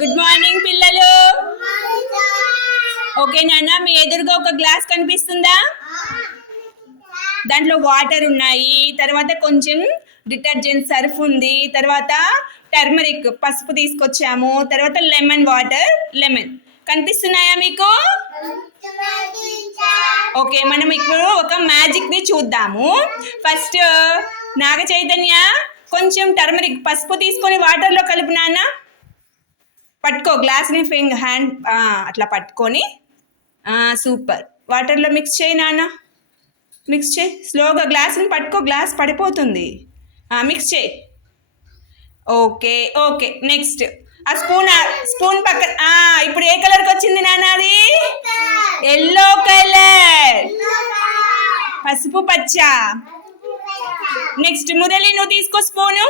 Good morning పిల్లలు. Okay నాన్న, మీ ఎదురుగా ఒక గ్లాస్ కనిపిస్తుందా? దాంట్లో వాటర్ ఉన్నాయి, తర్వాత కొంచెం డిటర్జెంట్ సర్ఫ్ ఉంది, తర్వాత టర్మరిక్ పసుపు తీసుకొచ్చాము, తర్వాత లెమన్ వాటర్, లెమన్ కనిపిస్తున్నాయా మీకు? ఓకే, మనం ఇప్పుడు ఒక మ్యాజిక్ ని చూద్దాము. ఫస్ట్ నాగ చైతన్య కొంచెం టర్మరిక్ పసుపు తీసుకొని వాటర్లో కలుపు నాన్న. పట్టుకో గ్లాస్ని హ్యాండ్ అట్లా పట్టుకొని సూపర్ వాటర్లో మిక్స్ చేయి నాన్న. మిక్స్ చేయి స్లోగా, గ్లాస్ని పట్టుకో, గ్లాస్ పడిపోతుంది. మిక్స్ చేయి. ఓకే ఓకే, నెక్స్ట్ ఆ స్పూన్ పక్కన ఇప్పుడు ఏ కలర్కి వచ్చింది నాన్న? అది ఎల్లో కలర్, పసుపు పచ్చ. నెక్స్ట్ మురళి నువ్వు తీసుకో స్పూను.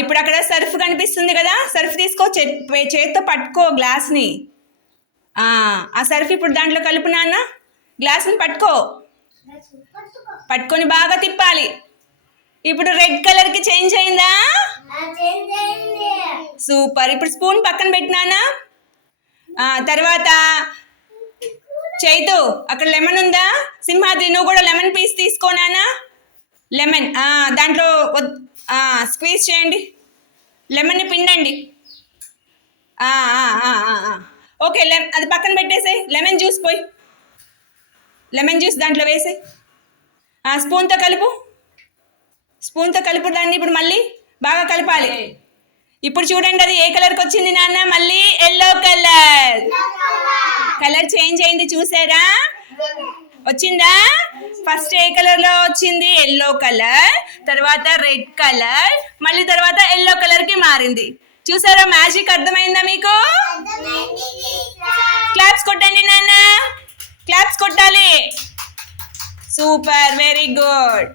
ఇప్పుడు అక్కడ సర్ఫ్ కనిపిస్తుంది కదా, సర్ఫ్ తీసుకో, చేత్తో పట్టుకో గ్లాస్ని. ఆ సర్ఫ్ ఇప్పుడు దాంట్లో కలుపు నాన్న. గ్లాస్ని పట్టుకో, పట్టుకొని బాగా తిప్పాలి. ఇప్పుడు రెడ్ కలర్కి చేంజ్ అయిందా? సూపర్. ఇప్పుడు స్పూన్ పక్కన పెట్టినానా. తర్వాత చైతు అక్కడ లెమన్ ఉందా? సింహాద్రి నువ్వు కూడా లెమన్ పీస్ తీసుకోనానా. లెమన్ దాంట్లో స్క్వీజ్ చేయండి, లెమన్ని పిండండి. ఓకే, అది పక్కన పెట్టేసాయి. లెమన్ జ్యూస్ పోయి, లెమన్ జ్యూస్ దాంట్లో వేసాయి. స్పూన్తో కలుపు, స్పూన్తో కలుపు దాన్ని. ఇప్పుడు మళ్ళీ బాగా కలపాలి. ఇప్పుడు చూడండి అది ఏ కలర్కి వచ్చింది నాన్న? మళ్ళీ ఎల్లో కలర్. కలర్ చేంజ్ అయింది చూసారా? వచ్చిందా? ఫస్ట్ ఏ కలర్ లో వచ్చింది? ఎల్లో కలర్, తర్వాత రెడ్ కలర్, మళ్ళీ తర్వాత ఎల్లో కలర్ కి మారింది. చూసారా మ్యాజిక్? అర్థమైందా మీకు? క్లాప్స్ కొట్టండి నాన్న, క్లాప్స్ కొట్టాలి. Super, very good.